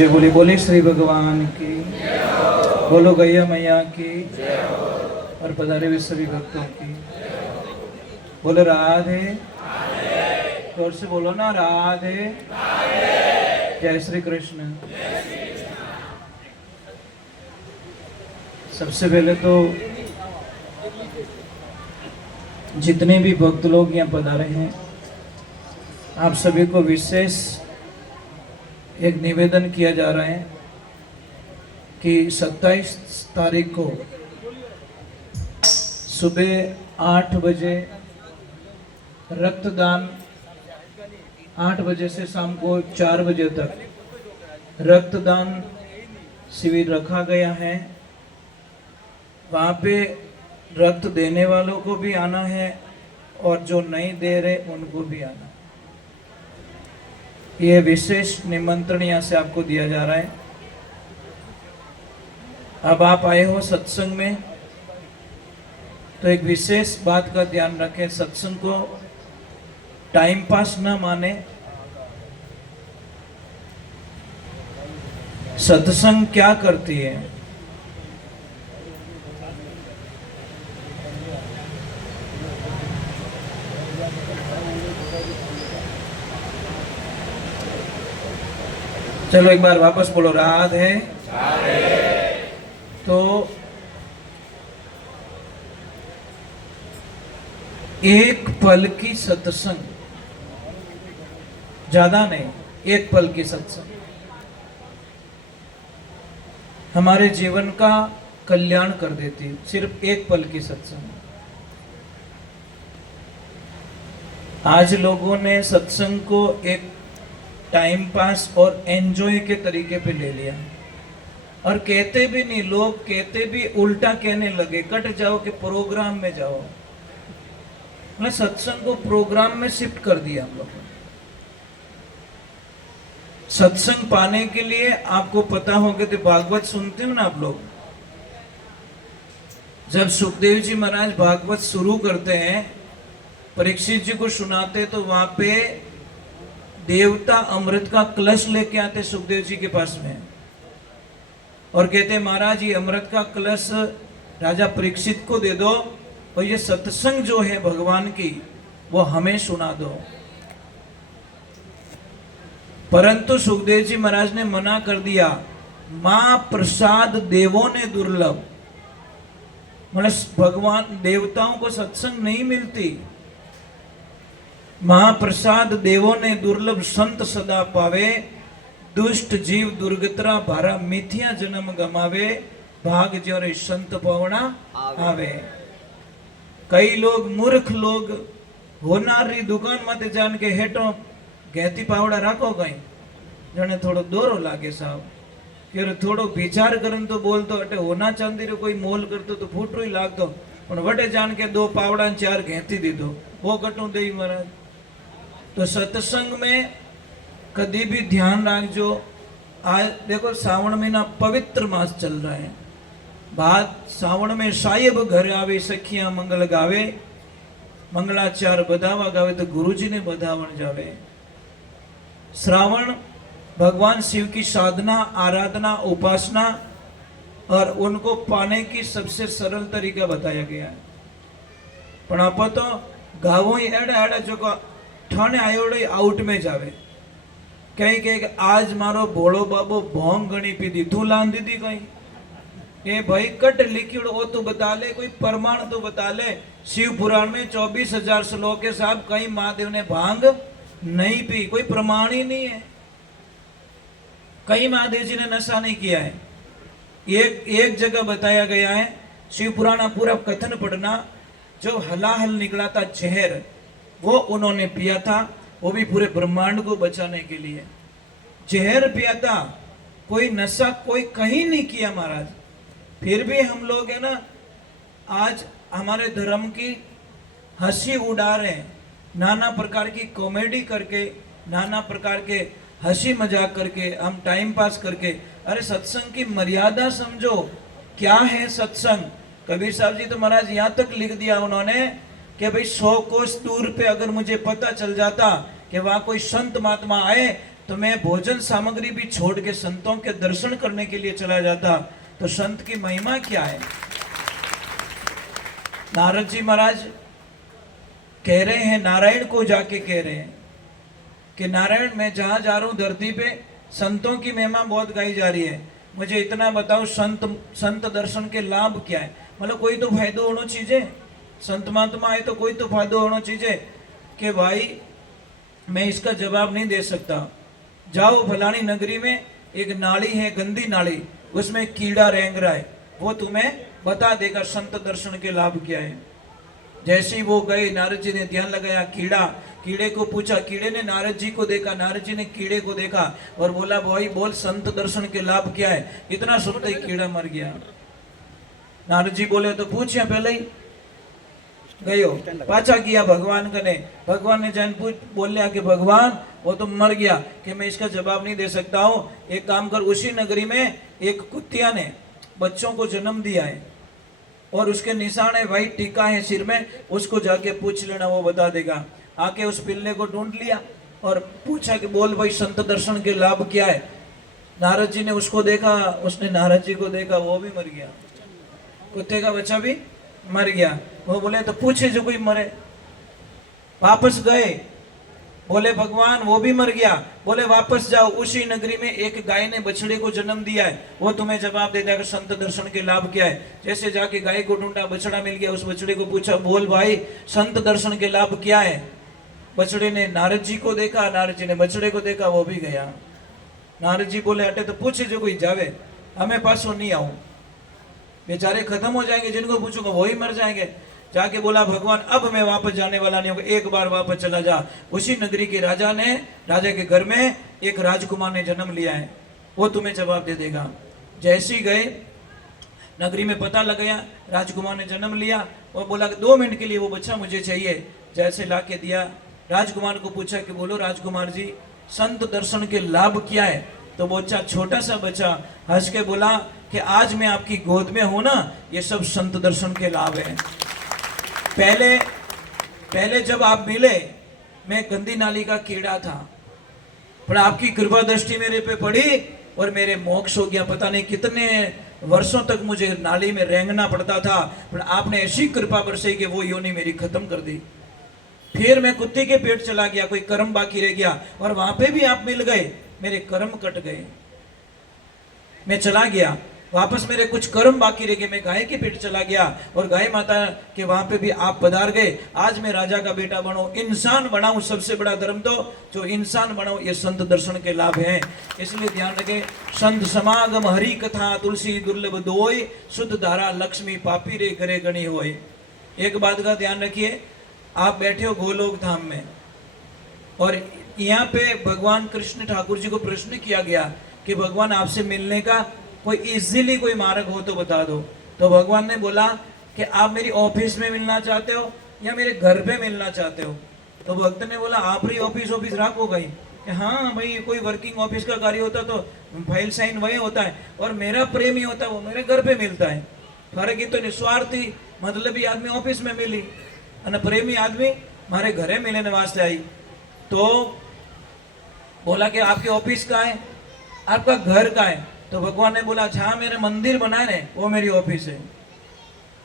जय बोले बोले श्री भगवान की, बोलो गैया मैया की, और पधारे हुए सभी भक्तों की। बोलो राधे, जोर से बोलो ना, राधे। जय श्री कृष्ण। सबसे पहले तो जितने भी भक्त लोग यहाँ पधारे हैं, आप सभी को विशेष एक निवेदन किया जा रहा है कि 27 तारीख को सुबह 8 बजे रक्तदान, 8 बजे से शाम को 4 बजे तक रक्तदान शिविर रखा गया है। वहाँ पे रक्त देने वालों को भी आना है और जो नहीं दे रहे उनको भी आना है। ये विशेष निमंत्रण यहाँ से आपको दिया जा रहा है। अब आप आए हो सत्संग में, तो एक विशेष बात का ध्यान रखें, सत्संग को टाइम पास न माने। सत्संग क्या करती है? चलो एक बार वापस बोलो, राधे। तो एक पल की सत्संग, ज्यादा नहीं, एक पल की सत्संग हमारे जीवन का कल्याण कर देती है। सिर्फ एक पल की सत्संग। आज लोगों ने सत्संग को एक टाइम पास और एंजॉय के तरीके पे ले लिया, और कहते भी नहीं, लोग कहते भी उल्टा कहने लगे, कट जाओ कि प्रोग्राम में जाओ। मतलब सत्संग को प्रोग्राम में शिफ्ट कर दिया हम लोगों ने। सत्संग पाने के लिए आपको पता होगा, तो भागवत सुनते हो ना आप लोग। जब सुखदेव जी महाराज भागवत शुरू करते हैं, परीक्षित जी को सुनाते, तो वहां पे देवता अमृत का कलश लेके आते सुखदेव जी के पास में, और कहते महाराज ये अमृत का कलश राजा परीक्षित को दे दो, और ये सत्संग जो है भगवान की वो हमें सुना दो। परंतु सुखदेव जी महाराज ने मना कर दिया, मां प्रसाद देवों ने दुर्लभ। मतलब भगवान देवताओं को सत्संग नहीं मिलती। महाप्रसाद देवों ने दुर्लभ, संत सदा पावे, दुष्ट जीव दुर्गतरा भारा, मिथ्या जन्म गमावे, भाग जोरे संत पवना आवे। कई लोग मूर्ख लोग होनारी दुकान माते जान के हेठो घेती पावड़ा राखो कई जने थोड़ो दोरो लागे साहब के थोड़ो विचार करन तो बोलतो अटे होना चांदी रो कोई मोल करतो तो फूटरो ही लागतो, पण वटे जान के 2 पावड़ा 4 घेती दीधो, वो कटू दे महाराज। तो सत्संग में कभी भी ध्यान रखजो। आज देखो सावन महीना पवित्र मास चल रहा है। बात सावन में साहेब घर आवे, सखियां मंगल गावे, मंगलाचार बधावा गावे तो गुरुजी ने बधावन जावे। श्रावण भगवान शिव की साधना, आराधना, उपासना और उनको पाने की सबसे सरल तरीका बताया गया है। पण आप तो गावो एड़ा एड़ा जो ठाणे आयोड़े आउट में जावे, कहीं कहे आज मारो भोलो बाबो भोंग गणी पीधी, तू लान दीदी कहीं ये भाई कट लिखिड़ वो तो बता ले, कोई प्रमाण तो बता ले। शिव पुराण में 24,000 श्लोक के साहब, कहीं महादेव ने भांग नहीं पी, कोई प्रमाण ही नहीं है। कहीं महादेव जी ने नशा नहीं किया है। एक जगह बताया गया है, शिव पुराण पूरा कथन पढ़ना, जो हलाहल निकला था जहर, वो उन्होंने पिया था, वो भी पूरे ब्रह्मांड को बचाने के लिए जहर पिया था। कोई नशा कोई कहीं नहीं किया महाराज। फिर भी हम लोग है ना, आज हमारे धर्म की हंसी उड़ा रहे हैं, नाना प्रकार की कॉमेडी करके, नाना प्रकार के हंसी मजाक करके, हम टाइम पास करके। अरे सत्संग की मर्यादा समझो, क्या है सत्संग। कबीर साहब जी तो महाराज यहाँ तक लिख दिया उन्होंने कि भाई 100 कोस दूर पे अगर मुझे पता चल जाता कि वहां कोई संत महात्मा आए तो मैं भोजन सामग्री भी छोड़ के संतों के दर्शन करने के लिए चला जाता। तो संत की महिमा क्या है। नारद जी महाराज कह रहे हैं, नारायण को जाके कह रहे हैं कि नारायण, मैं जहां जा रहा हूं धरती पे संतों की महिमा बहुत गाई जा रही है, मुझे इतना बताओ संत दर्शन के लाभ क्या है। मतलब कोई तो फायदो होना चाहिए, संत महात्मा आए तो कोई तो फायदो होना चाहिए कि भाई मैं इसका जवाब नहीं दे सकता। जाओ फलानी नगरी में एक नाली है, गंदी नाली, उसमें कीड़ा रेंग रहा है, वो तुम्हें बता देगा संत दर्शन के लाभ क्या है। जैसे ही वो गए, नारद जी ने ध्यान लगाया, कीड़े को पूछा, कीड़े ने नारद जी को देखा, नारद जी ने कीड़े को देखा और बोला, भाई बोल संत दर्शन के लाभ क्या है। इतना सुनते ही कीड़ा मर गया। नारद जी बोले तो पूछे पहले ही गयो, पाछा किया भगवान कने, भगवान ने जान पूछ बोलिया कि भगवान वो तो मर गया कि मैं इसका जवाब नहीं दे सकता हूँ। एक काम कर, उसी नगरी में एक कुत्तिया ने बच्चों को जन्म दिया है और उसके निशान है, वाइट टीका है सिर में, उसको जाके पूछ लेना, वो बता देगा। आके उस पिल्ले को ढूंढ लिया और पूछा कि बोल भाई संत दर्शन के लाभ क्या है। नारद जी ने उसको देखा, उसने नारद जी को देखा, वो भी मर गया, कुत्ते का बच्चा भी मर गया। वो बोले तो पूछे जो कोई मरे। वापस गए, बोले भगवान वो भी मर गया। बोले वापस जाओ, उसी नगरी में एक गाय ने बछड़े को जन्म दिया है, वो तुम्हें जवाब दे देगा संत दर्शन के लाभ क्या है। जैसे जाके गाय को ढूंढा, बछड़ा मिल गया, उस बछड़े को पूछा, बोल भाई संत दर्शन के लाभ क्या है। बछड़े ने नारद जी को देखा, नारद जी ने बछड़े को देखा, वो भी गया। नारद जी बोले हटे तो पूछे जो कोई जावे, हमें पासों नहीं आऊं, बेचारे खत्म हो जाएंगे, जिनको पूछूंगा वो ही मर जाएंगे। जाके बोला भगवान अब मैं वापस जाने वाला नहीं हूँ, एक बार वापस चला जा। उसी नगरी के राजा के घर में एक राजकुमार ने जन्म लिया है, वो तुम्हें जवाब दे देगा। जैसे ही गए नगरी में पता लग गया राजकुमार ने जन्म लिया, वो बोला 2 मिनट के लिए वो बच्चा मुझे चाहिए। जैसे ला के दिया, राजकुमार को पूछा कि बोलो राजकुमार जी संत दर्शन के लाभ क्या है। तो बच्चा, छोटा सा बच्चा हंस के बोला कि आज मैं आपकी गोद में हूं ना, ये सब संत दर्शन के लाभ है। पहले जब आप मिले मैं गंदी नाली का कीड़ा था, पर आपकी कृपा दृष्टि मेरे पे पड़ी और मेरे मोक्ष हो गया। पता नहीं कितने वर्षों तक मुझे नाली में रेंगना पड़ता था, पर आपने ऐसी कृपा बरसाई कि वो योनि मेरी खत्म कर दी। फिर मैं कुत्ते के पेट चला गया, कोई कर्म बाकी रह गया और वहां पे भी आप मिल गए, मेरे कर्म कट गए। मैं चला गया वापस, मेरे कुछ कर्म बाकी रह गए, मैं गाय के पेट चला गया और गाय माता के वहां पे भी आप पधार गए। आज मैं राजा का बेटा बनो, इंसान बनाऊं, सबसे बड़ा धर्म तो जो इंसान बनाऊं, ये संत दर्शन के लाभ हैं। इसलिए ध्यान रखें, संत समागम हरि कथा तुलसी दुर्लभ दोय, शुद्ध धारा लक्ष्मी पापी रे करे गणी होय। एक बात का ध्यान रखिए, आप बैठे हो गोलोक धाम में और यहाँ पे भगवान कृष्ण ठाकुर जी को प्रश्न किया गया कि भगवान आपसे मिलने का कोई इजीली कोई मार्ग हो तो बता दो। तो भगवान ने बोला कि आप मेरी ऑफिस में मिलना चाहते हो या मेरे घर पे मिलना चाहते हो। तो भक्त ने बोला आप ही ऑफिस राखो गई कि हाँ भाई, कोई वर्किंग ऑफिस का कार्य होता तो फाइल साइन वही होता है और मेरा प्रेम ही होता है वो मेरे घर पे मिलता है। फर्क ही तो निस्वार्थी मतलबी आदमी ऑफिस में मिली और प्रेमी आदमी मारे घरे मिलने वास्ते आई। तो बोला कि आपके ऑफिस का है, आपका घर का है। तो भगवान ने बोला जहां मेरे मंदिर बनाए ने वो मेरी ऑफिस है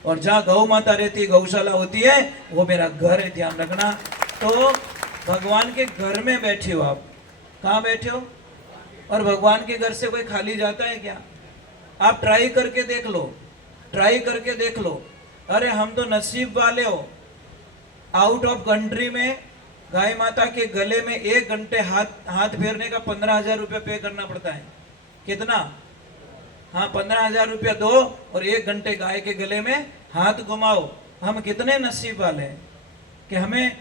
और जहां गौ माता रहती है, गौशाला होती है, वो मेरा घर है, ध्यान रखना। तो भगवान के घर में बैठे हो आप, कहाँ बैठे हो? और भगवान के घर से कोई खाली जाता है क्या? आप ट्राई करके देख लो, ट्राई करके देख लो। अरे हम तो नसीब वाले हो, आउट ऑफ कंट्री में गाय माता के गले में 1 घंटे हाथ फेरने का 15,000 रुपया पे करना पड़ता है। कितना? हाँ, 15,000 रुपया दो और 1 घंटे गाय के गले में हाथ घुमाओ। हम कितने नसीब वाले हैं कि हमें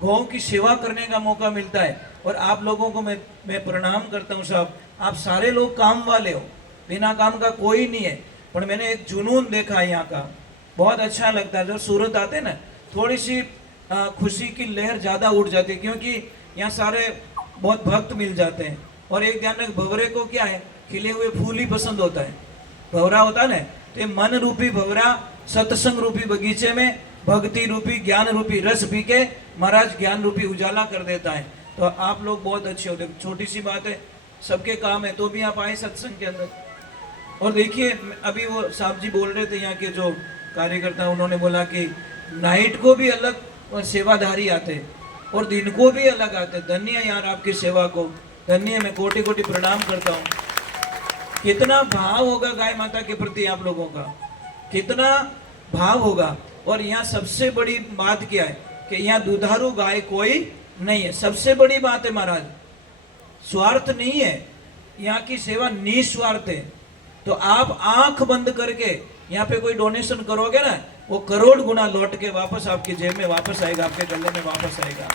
गौ की सेवा करने का मौका मिलता है। और आप लोगों को मैं प्रणाम करता हूँ साहब, आप सारे लोग काम वाले हो, बिना काम का कोई नहीं है। पर मैंने एक जुनून देखा है यहाँ का, बहुत अच्छा लगता है। जब सूरत आते ना, थोड़ी सी खुशी की लहर ज़्यादा उठ जाती है, क्योंकि यहाँ सारे बहुत भक्त मिल जाते हैं। और एक ध्यान रख, भंवरे को क्या है, खिले हुए फूल ही पसंद होता है। भंवरा होता है ना, तो मन रूपी भंवरा सत्संग रूपी बगीचे में भक्ति रूपी ज्ञान रूपी रस पी के महाराज ज्ञान रूपी उजाला कर देता है। तो आप लोग बहुत अच्छे होते, छोटी सी बात है, सबके काम है, तो भी आप आए सत्संग के अंदर। और देखिए अभी वो साहब जी बोल रहे थे, यहाँ के जो कार्यकर्ता, उन्होंने बोला कि नाइट को भी अलग सेवाधारी आते और दिन को भी अलग आते। धन्य यार आपकी सेवा को, धन्य, मैं कोटि कोटि प्रणाम करता हूँ। कितना भाव होगा गाय माता के प्रति आप लोगों का, कितना भाव होगा। और यहाँ सबसे बड़ी बात क्या है कि यहाँ दुधारू गाय कोई नहीं है। सबसे बड़ी बात है महाराज, स्वार्थ नहीं है, यहाँ की सेवा निस्वार्थ है। तो आप आंख बंद करके यहाँ पे कोई डोनेशन करोगे ना, वो करोड़ गुना लौट के वापस आपकी जेब में वापस आएगा, आपके गले में वापस आएगा।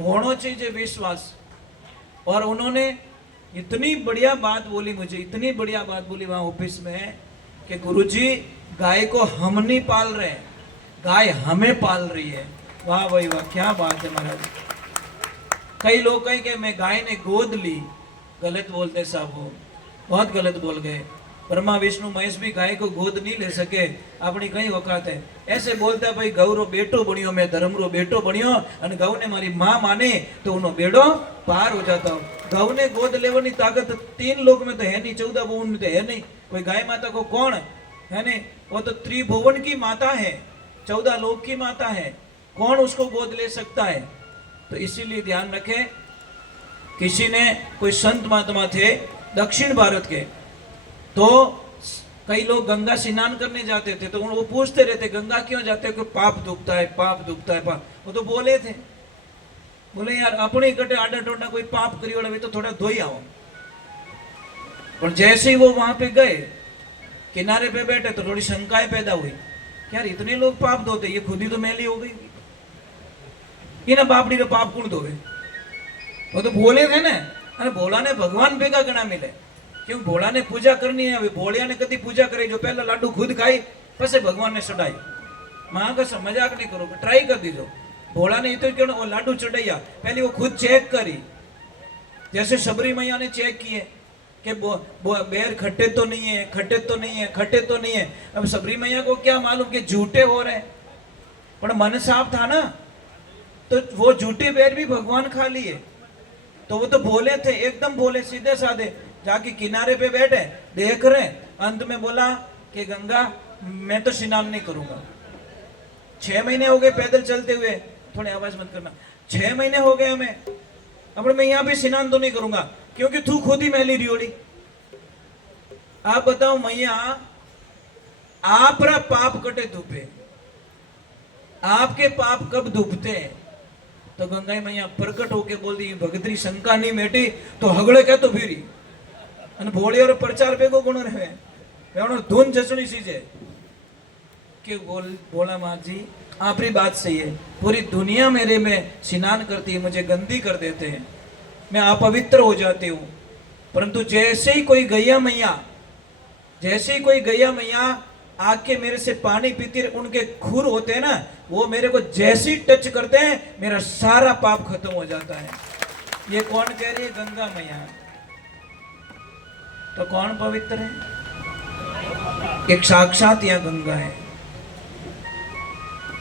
होना चाहिए विश्वास। और उन्होंने इतनी बढ़िया बात बोली मुझे, इतनी बढ़िया बात बोली वहां ऑफिस में कि गुरुजी गाय को हम नहीं पाल रहे, गाय हमें पाल रही है। वाह भाई वाह, क्या बात है महाराज। कई लोग कहें कि मैं गाय ने गोद ली, गलत बोलते साहब, वो बहुत गलत बोल गए। ब्रह्मा विष्णु महेश भी गाय को गोद नहीं ले सके, अपनी कई औकात है। ऐसे बोलता है भाई गौ रो बेटो बनियो, मैं धर्म रो बेटो बनियो, और गौ ने मारी मां माने तो उन्हों बेड़ो पार हो जाता हो। गौ ने गोद लेवनी ताकत 3 लोग में तो है नहीं, 14 भुवन में तो है नहीं। कोई गाय माता को कौन है नहीं, वो तो त्रिभुवन की माता है, 14 लोक की माता है, कौन उसको गोद ले सकता है। तो इसीलिए ध्यान रखें, किसी ने कोई संत महात्मा थे दक्षिण भारत के, तो कई लोग गंगा स्नान करने जाते थे, तो वो पूछते रहते गंगा क्यों जाते हो, कि पाप दुखता है, पाप दुखता है, पाप। वो तो बोले थे, बोले यार अपने इकट्ठे आडा टोडा कोई पाप करी वाला तो थोड़ा धोई आओ। और जैसे ही वो वहां पे गए, किनारे पे बैठे, तो थोड़ी शंकाएं पैदा हुई, यार इतने लोग पाप धोते, ये खुद ही तो मैली हो गई, ये ना बापड़ी का पाप कौन धोवे। वो तो बोले थे ना, अरे भोला ने भगवान भेगा गणा मिले, क्यों भोला ने पूजा करनी है। भोलिया ने कदी पूजा करे, जो पहला लाडू खुद खाई पसे भगवान ने चढ़ाई। मां का मजाक नहीं करो, ट्राई कर दीजो। भोला ने तो क्यों वो लाडू चढ़ाया, पहले वो खुद चेक करी, जैसे सबरी मैया ने चेक किए कि बेर खट्टे तो नहीं है, खट्टे तो नहीं है, खट्टे तो नहीं है। अब सबरी मैया को क्या मालूम कि झूठे हो रहे, पर मन साफ था ना, तो वो झूठे बेर भी भगवान खा लिए। तो वो तो बोले थे, एकदम बोले, सीधे साधे, जाके किनारे पे बैठे देख रहे। अंत में बोला कि गंगा मैं तो स्नान नहीं करूंगा। 6 महीने हो गए पैदल चलते हुए, थोड़ी आवाज मत करना, 6 महीने हो गए हमें, अब मैं यहाँ पे स्नान तो नहीं करूंगा, क्योंकि तू खुद ही मैली रियोड़ी। आप बताओ मैया, आप पाप कटे धूपे, आपके पाप कब धूपते हैं। तो गंगा मैया प्रकट होके बोल दी, भगतरी शंका नहीं मेटी तो हगड़े क्या तो फिरी, અને ભોળી और प्रचार पे को गुण रहे एवं धुन जचनी चीजे कि बोला माँ जी आपकी बात सही है, पूरी दुनिया मेरे में स्नान करती है, मुझे गंदी कर देते हैं, मैं अपवित्र हो जाती हूँ। परंतु जैसे ही कोई गैया मैया, जैसे ही कोई गैया मैया आके मेरे से पानी पीती है, उनके खुर होते हैं ना, वो मेरे को जैसे ही टच करते हैं मेरा सारा पाप खत्म हो जाता है। ये कौन कह रही है, गंगा मैया। तो कौन पवित्र है, एक साक्षात यहाँ गंगा है।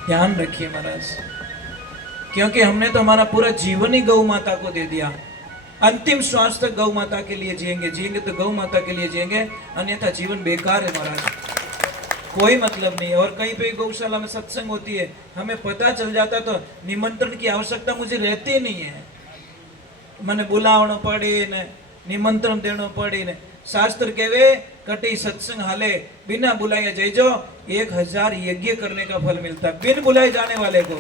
ध्यान रखिए महाराज, क्योंकि हमने तो हमारा पूरा जीवन ही गौ माता को दे दिया। अंतिम श्वास तक गौ माता के लिए जिएंगे तो गौ माता के लिए जिएंगे, अन्यथा जीवन बेकार है महाराज, कोई मतलब नहीं है। और कहीं पे गौशाला में सत्संग होती है, हमें पता चल जाता तो निमंत्रण की आवश्यकता मुझे रहती नहीं है, मैंने बुलावना पड़े ने निमंत्रण देना पड़े ने। शास्त्र कहवे कटी सत्संग हाले बिना बुलाए जयजो 1000 यज्ञ करने का फल मिलता है। बिन बुलाए जाने वाले को,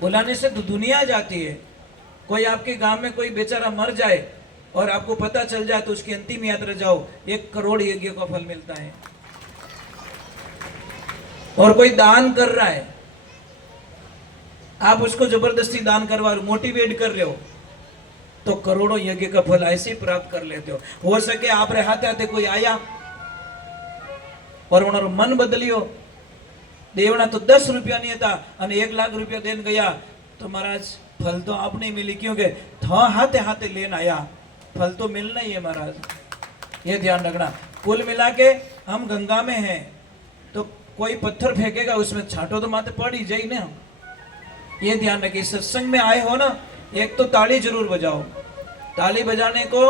बुलाने से तो दुनिया जाती है। कोई आपके गांव में कोई बेचारा मर जाए और आपको पता चल जाए तो उसकी अंतिम यात्रा जाओ, 1 करोड़ यज्ञ का फल मिलता है। और कोई दान कर रहा है, आप उसको जबरदस्ती दान करवा रहे हो, मोटिवेट कर रहे हो, तो करोड़ों यज्ञ का फल ऐसे ही प्राप्त कर लेते हो सके आप रे हाथे हाथे कोई आया और उन्होंने मन बदलियो, देवना तो 10 रुपया नहीं था और 1 लाख रुपया देन गया, तो महाराज फल तो आप नहीं मिली, क्योंकि था हाथे हाथे लेन आया, फल तो मिलना ही है महाराज, ये ध्यान रखना। कुल मिला के हम गंगा में हैं, तो कोई पत्थर फेंकेगा उसमें छांटो तो माथे पड़ ही जाए ना, ये ध्यान रखिए। सत्संग में आए हो ना, एक तो ताली जरूर बजाओ। ताली बजाने को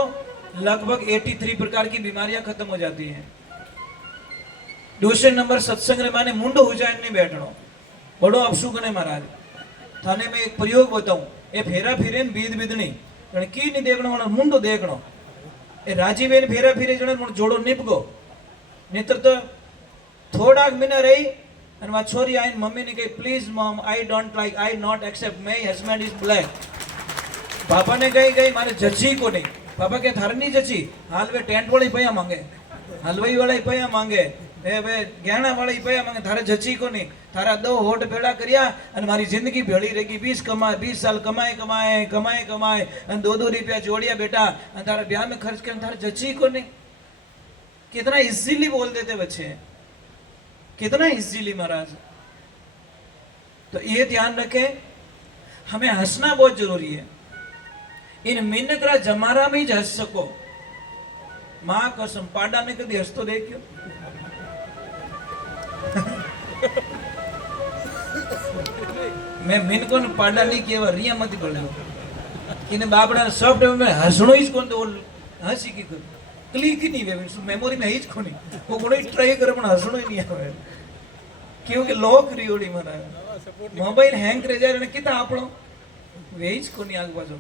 लगभग 83 प्रकार की बीमारियां खत्म हो जाती हैं। दूसरे नंबर, सत्संग रे माने मुंडो हुजाइन नहीं बैठनो, बड़ो अपशुक ने महाराज। थाने में एक प्रयोग बताऊं, ए फेरा फिरे बीद बीदनी की नहीं देखनो, मुंडो देखनो। ए राजीबेन फेरा फिरे जने जोड़ो निपगो, नितर तो थोड़ा महीना रही અને વા છોરી આઈને મમ્મીને કહી, please mom, I don't like, I not accept, my husband is black. પાપાને ગઈ મારે જજી કો નહીં. પાપા કે થારે નહીં જજી, હાલવે ટેન્ટ વાળી પૈયા માંગે, હલવાઈ વાળી પૈયા માંગે, હવે ગહેણા વાળી પૈયા માંગે, થારે જજી કો નહીં. થારા દો હોટ ભેળા કર્યા અને મારી જિંદગી ભેળી રહી ગઈ. 20 साल कमाए અને 2 रुपया जोड़िया बेटा, અને तारा ब्याह में खर्च कर, थारे जची को नहीं. कितना इजीली बोल देते बच्चे, कितना इजीली महाराज। तो ये ध्यान रखें, हमें हंसना बहुत जरूरी है। इन मिनकरा जमारा में ही हंस सको। मां कसम, पाडा ने कभी हंसतो देखियो? मैं मिनको ने पाडा नहीं किया, रिया मत बोलो कि बापड़ा सॉफ्टवेयर में हंसणो ही कौन, तो हंसी की क्लिक ही नहीं वे मेमोरी में ही कोनी, वो घणो ट्राई करे पण हसणो ही नहीं आवे, क्योंकि लोक रियोडी मरा मोबाइल हैंग रह जाए ने किता आपणो वेज कोनी आग बाजू।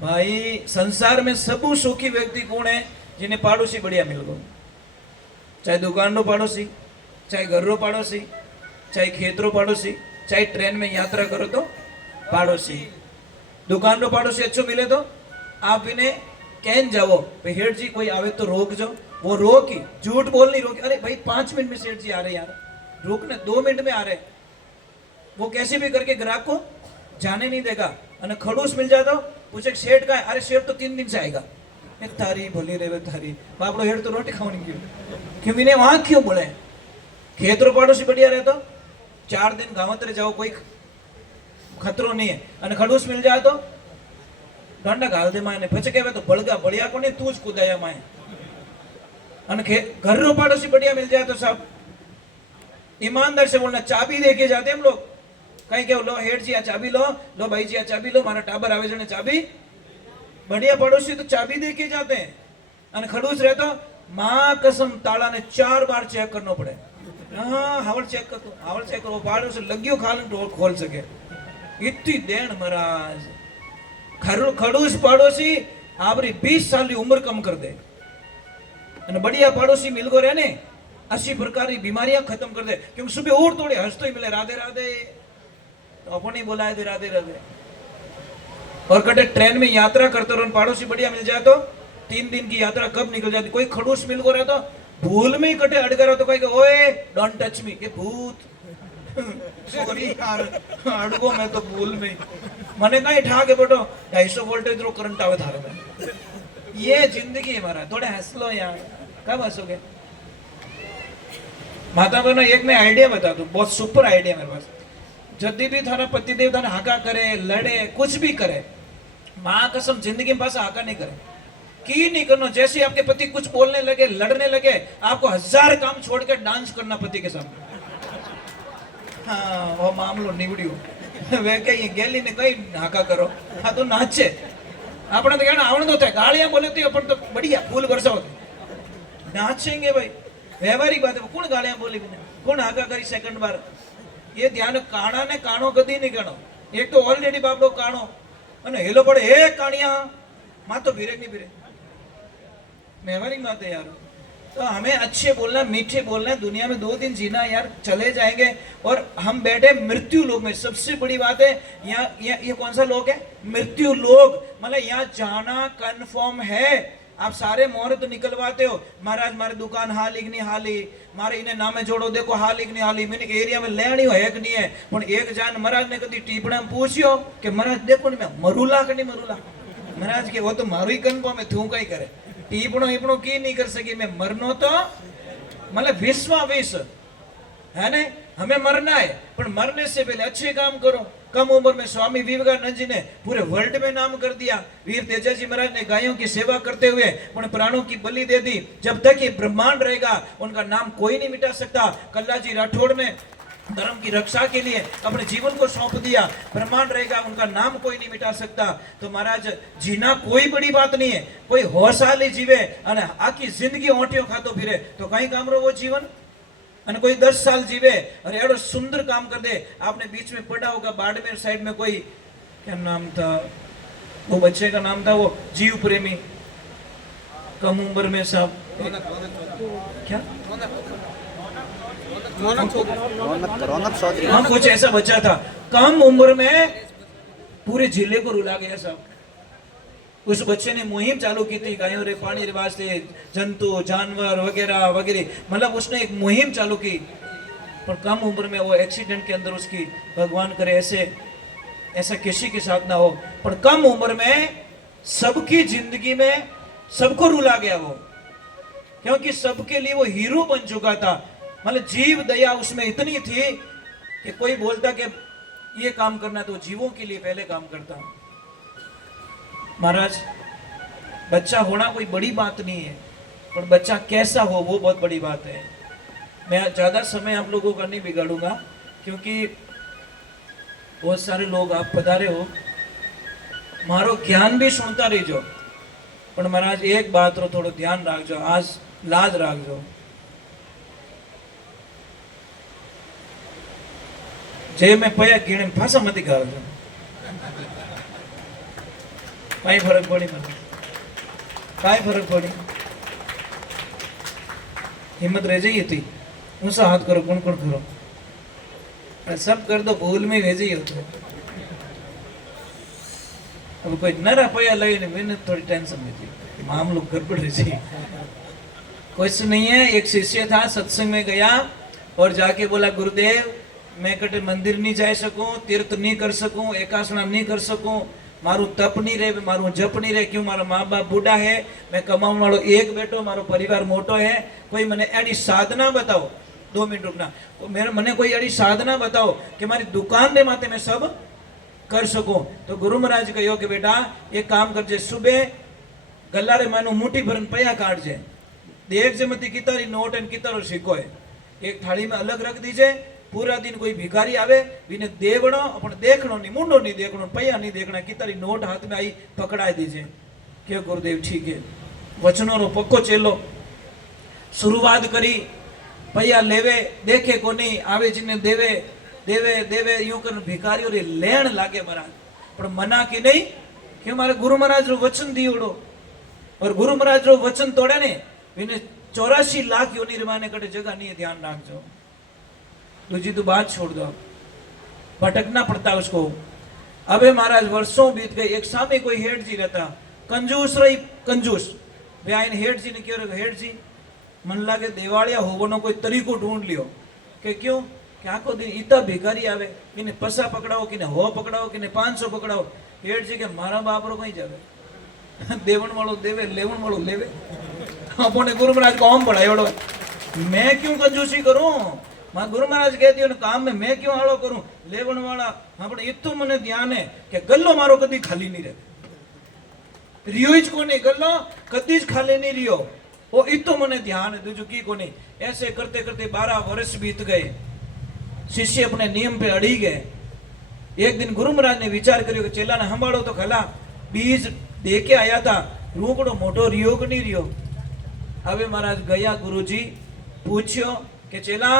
भाई संसार में सबु सुखी व्यक्ति कौन है? जिन्हें पाड़ोसी बढ़िया मिल गयो, चाहे दुकान नो पाड़ोसी, चाहे घर रो पाड़ोसी, चाहे खेत रो पाड़ोसी, चाहे ट्रेन में यात्रा करो तो पाड़ोसी। दुकान रो पाड़ोसी अच्छो मिले तो आप इन्हें कहन जाओ, भाई हेठ जी कोई आवे तो रोक जो, वो रोकी, झूठ बोल नहीं रोकी, अरे भाई 5 मिनट में सेठ जी आ रहे यार, रोकने 2 मिनट में आ रहे। वो कैसे भी करके ग्राहक को जाने नहीं देगा। और खड़ूस मिल जाता हो, पूछे सेठ का है, अरे सेठ तो 3 दिन से आएगा। थारी भोली रे थारी बापड़ो हेठ तो रोटी खावनी क्यों, क्यों इन्हें वहां क्यों बोले? खेतरो पड़ोसी बढ़िया रहे तो 4 दिन गावतरे जाओ, कोई खतरो नहीं है। और खड़ूस मिल जाए तो डंडा घाल दे माने, પછી કહેવે તો બળગા બળિયા કોને, તું જ કુદાયા માય। અને ઘરનો પાડોશી बढ़िया मिल जाए तो सब ईमानदार से बोलना, चाबी देके जाते हम लोग। कहीं के लो हेड जी आ चाबी लो भाई जी आ चाबी लो, मारा टाबर आवे जने चाबी। बढ़िया पड़ोसी तो चाबी देके जाते हैं। અને खड़ूस रहे तो मां कसम ताला ने 4 बार चेक करना पड़े। हाँ हावड़ चेक कर, हावड़ चेक करो, बाड़ो से लगियो खाल डोर खोल सके, इतनी देन महाराज। खड़ूस पड़ोसी आपरी 20 साल की उम्र कम कर दे। बढ़िया पड़ोसी मिल गो रहे ने 80 प्रकार की बीमारियां खत्म कर दे, क्योंकि सुबह और थोड़े हंसते ही मिले, राधे राधे, तो अपन ही बोलाए थे राधे राधे। और कटे ट्रेन में यात्रा करते रहो, पड़ोसी बढ़िया मिल जाए तो 3 दिन की यात्रा कब निकल जाती। कोई खड़ूस मिल गो रहे तो भूल में ही कटे अड़गा रहो तो कहे ओए डोंट टच मी, ये भूत सॉरी यार अड़गो मैं तो भूल में, मने कहीं ठा के बैठो 250 वोल्टेज रो करंट आवे थारे में। ये जिंदगी है हमारा, थोड़े हंस लो यार, कब हंसोगे? माता बहनों एक मैं आइडिया बता दूं, बहुत सुपर आइडिया मेरे पास। जब भी थारा पतिदेव थारा हाका करे, लड़े, कुछ भी करे, मां कसम जिंदगी में पास हाका नहीं करे, की नहीं करना। जैसे आपके पति कुछ बोलने लगे, लड़ने लगे, आपको 1000 काम छोड़ के डांस करना पति के सामने। हाँ वो मामलो निवड़ियो वे कहीं गेली ने कहीं हाका करो, हाँ तो नाचे अपने तो कहना आवड़ तो थे, गालियां बोले तो अपन तो बढ़िया फूल बरसाओ नाचेंगे भाई, व्यवहारिक बात है। कौन गालियां बोली, कौन हाका करी सेकंड बार? ये ध्यान, काणा ने काणो कदी नहीं गणो। एक तो ऑलरेडी बाप लोग काणो અને હેલો પડે, એ કાણિયા માં तो ભીરે नहीं भीरे, व्यवहारिक बात है यार। तो हमें अच्छे बोलना, मीठे बोलना। दुनिया में 2 दिन जीना यार, चले जाएंगे। और हम बैठे मृत्यु लोक में। सबसे बड़ी बात है यहाँ ये कौन सा लोक है? मृत्यु लोक। मतलब यहाँ जाना कंफर्म है। आप सारे मोहरे तो निकलवाते हो, महाराज मारे दुकान हाली कि नहीं हाली, मारे इन्हें नामे जोड़ो देखो हाली कि नहीं हाली, मैंने एरिया में लेनी हो है कि नहीं है। पण एक जान महाराज ने कभी टीपड़ा में पूछियो कि महाराज देखो नहीं मैं मरूला कि नहीं मरूला? महाराज के वो तो मारू ही कंफर्म है, तू कहीं करे टीपणो ईपणो की नहीं कर सकी, मैं मरनो तो मतलब विश्वास है ने, हमें मरना है, पर मरने से पहले अच्छे काम करो। कम उम्र में स्वामी विवेकानंद जी ने पूरे वर्ल्ड में नाम कर दिया। वीर तेजाजी महाराज ने गायों की सेवा करते हुए उन प्राणों की बलि दे दी। जब तक ये ब्रह्मांड रहेगा उनका नाम कोई नहीं मिटा सकता। कल्ला जी राठौड़ ने धर्म की रक्षा के लिए अपने जीवन को सौंप दिया, ब्रह्मांड रहेगा, उनका नाम कोई नहीं मिटा सकता। तो महाराज जीना कोई बड़ी बात नहीं है। कोई होशाली जीवे અને આખી જિંદગી ઓંઠિયો ખાતો ફિરે તો કઈ કામ રો वो जीवन। અને कोई 10 साल जीवे और एड़ो सुंदर काम कर दे। आपने बीच में पढ़ा होगा बाड़मेर साइड में कोई, क्या नाम था वो बच्चे का नाम था, वो जीव प्रेमी, कम उम्र में सब क्या हाँ कुछ ऐसा बच्चा था, कम उम्र में पूरे जिले को रुला गया सब। उस बच्चे ने मुहिम चालू की थी गायों रे पानी रे वास्ते, जंतु जानवर वगैरह वगैरह, मतलब उसने एक मुहिम चालू की। पर कम उम्र में वो एक्सीडेंट के अंदर उसकी, भगवान करे ऐसा किसी के साथ ना हो, पर कम उम्र में सबकी जिंदगी में सबको रुला गया वो, क्योंकि सबके लिए वो हीरो बन चुका था। मतलब जीव दया उसमें इतनी थी कि कोई बोलता कि ये काम करना तो जीवों के लिए पहले काम करता। महाराज बच्चा होना कोई बड़ी बात नहीं है, पर बच्चा कैसा हो वो बहुत बड़ी बात है। मैं ज्यादा समय आप लोगों का नहीं बिगाड़ूंगा, क्योंकि बहुत सारे लोग आप पधारे हो, मारो ज्ञान भी सुनता रहीजो, पर महाराज एक बात रो थोड़ो ध्यान राखजो, आज लाज राखजो। जे मैं पया गिणे भाषा मत गावजो, काई फरक पड़ी મને काई फरक पड़ी, हिम्मत रह जाइए थी ऊंचा हाथ करो, कौन कौन करो, सब कर दो, भूल में रह जाइए तो। अब कोई नरा पया लगे मैंने थोड़ी टेंशन में थी, मामलो गड़बड़ रह जाइए। कुछ नहीं है, एक शिष्य था सत्संग में गया और जाके बोला गुरुदेव मैं कटे मंदिर नहीं जा सकूं, तीर्थ नहीं कर सकूं, एकासना नहीं कर सकूं, मारू तप नहीं रहे, मारू जप नहीं रहे, क्यों मारा माँ बाप बूढ़ा है, मैं कमाने वालों एक बेटो, मारो परिवार मोटो है, कोई मने एडी साधना बताओ। 2 मिनट रुकना, मेरे मने कोई एडी साधना बताओ कि मारी दुकान रे माते मैं सब कर सकूं। तो गुरु महाराज कहो कि बेटा एक काम करजे, सुबह गल्ला रे मानो मुट्ठी भरन पया काटजे, देख जे मती कितारी नोट एंड कितारो सिक्को है, एक थाली में अलग रख दीजिए। पूरा दिन कोई भिखारी आवे बिने देवणो, अपन देखणो नहीं, मुंडो नहीं देखणो, पया नहीं देखना, कितारी नोट हाथ में आई पकड़ाई दीजिए। क्यों गुरुदेव ठीक है, वचनों रो पक्को चेलो शुरुआत करी, पया लेवे देखे को नहीं, आवे जिने देवे देवे देवे, यूं कर भिखारियों रे लेण लागे महाराज, पर मना की नहीं, क्यों मारे गुरु महाराज रो वचन दियोड़ो, और गुरु महाराज रो वचन तोड़े ने बिने 84 लाख योनि रमाने कटे जगह नहीं, ध्यान रखजो। दूसरी तो बात छोड़ दो, भटकना पड़ता उसको। अबे महाराज वर्षों बीत गए, एक सामने कोई हेठ जी रहता, कंजूस रही कंजूस, वे आइन हेठ जी ने क्यों, हेठ जी मन लागे देवालिया होवनो कोई तरीको ढूंढ लियो, कि क्यों कि आखो दिन इतना भिखारी आवे, किने पसा पकड़ाओ, किने हो पकड़ाओ, किने 500 पकड़ाओ। हेठ जी के मारा बाप रो कहीं जावे, देवन वालों देवे, लेवन वालों लेवे। अपने गुरु महाराज को हम बढ़ायो, मैं क्यों कंजूसी करूं, मां गुरु महाराज कहती है काम में मैं क्यों हाड़ो करूं, लेवन वाला अपने इतो मने ध्यान है कि गल्लो मारो कदी खाली नहीं रहे, रियोज को नहीं गल्लो कदी खाली नहीं रियो, वो इतो मने ध्यान है, दूजो की को नहीं। ऐसे करते करते 12 वर्ष बीत गए, शिष्य अपने नियम पे अड़ी गए। एक दिन गुरु महाराज ने विचार करियो कि चेला ने संभाड़ो तो खला, बीज दे के आया था, रूकड़ो मोटो रियो कि नहीं रियो। अबे महाराज गया, गुरुजी पूछो कि चेला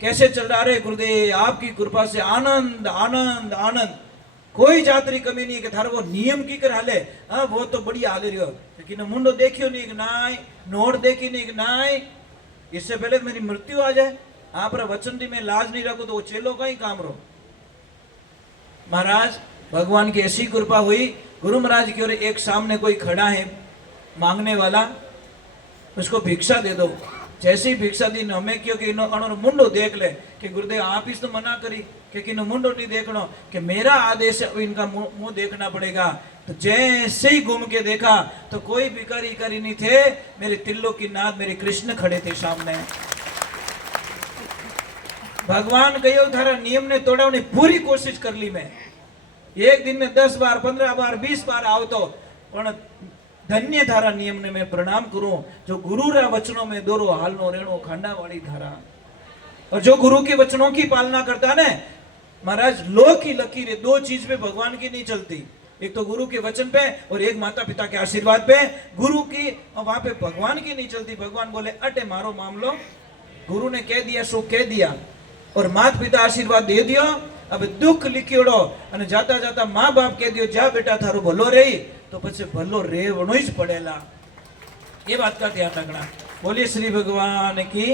कैसे चल रहा रे गुरुदेव, आपकी कृपा से आनंद आनंद आनंद, कोई जातरी कमी नहीं कि थारो वो नियम की कर हाले, हाँ वो तो बढ़िया हाले रहो, लेकिन मुंडो देखियो नहीं कि नाई, नोट देखी नहीं कि नाई, इससे पहले मेरी मृत्यु आ जाए, आप वचन दी मैं लाज नहीं रखू तो वो चेलो का ही काम रो। महाराज भगवान की ऐसी कृपा हुई, गुरु महाराज की ओर एक सामने कोई खड़ा है मांगने वाला, उसको भिक्षा दे दो। जैसे ही भिक्षा दी हमें क्यों कि इनो मुंडो देख ले कि गुरुदेव आप इस तो मना करी कि इनो मुंडो नहीं देखनो, कि मेरा आदेश है इनका मुंह देखना पड़ेगा। तो जैसे ही घूम के देखा तो कोई भिखारी नहीं थे, मेरे तिल्लो की नाथ मेरे कृष्ण खड़े थे सामने। भगवान कहो थारा नियम ने तोड़ा, उन्हें पूरी कोशिश कर ली मैं, एक दिन में 10 बार 15 बार 20 बार आओ तो, पण धन्य धारा नियम ने मैं प्रणाम करूं, जो गुरु रा वचनों में दोरो हाल नो रेणो खांडा वाली धारा। और जो गुरु के वचनों की पालना करता है ना महाराज, लो की लकीरें दो चीज पे भगवान की नहीं चलती, एक तो गुरु के वचन पे और एक माता पिता के आशीर्वाद पे। गुरु की वहां पे भगवान की नहीं चलती। भगवान बोले अटे मारो मामलो, गुरु ने कह दिया सो कह दिया, और माता पिता आशीर्वाद दे दियो। अब दुख लिखियोड़ो અને जाता जाता माँ बाप कह दियो जा बेटा थारो भलो रही, तो પછી ભલો રહેવણો જ પડેલા। ये बात का ध्यान रखना। बोलिए श्री भगवान की।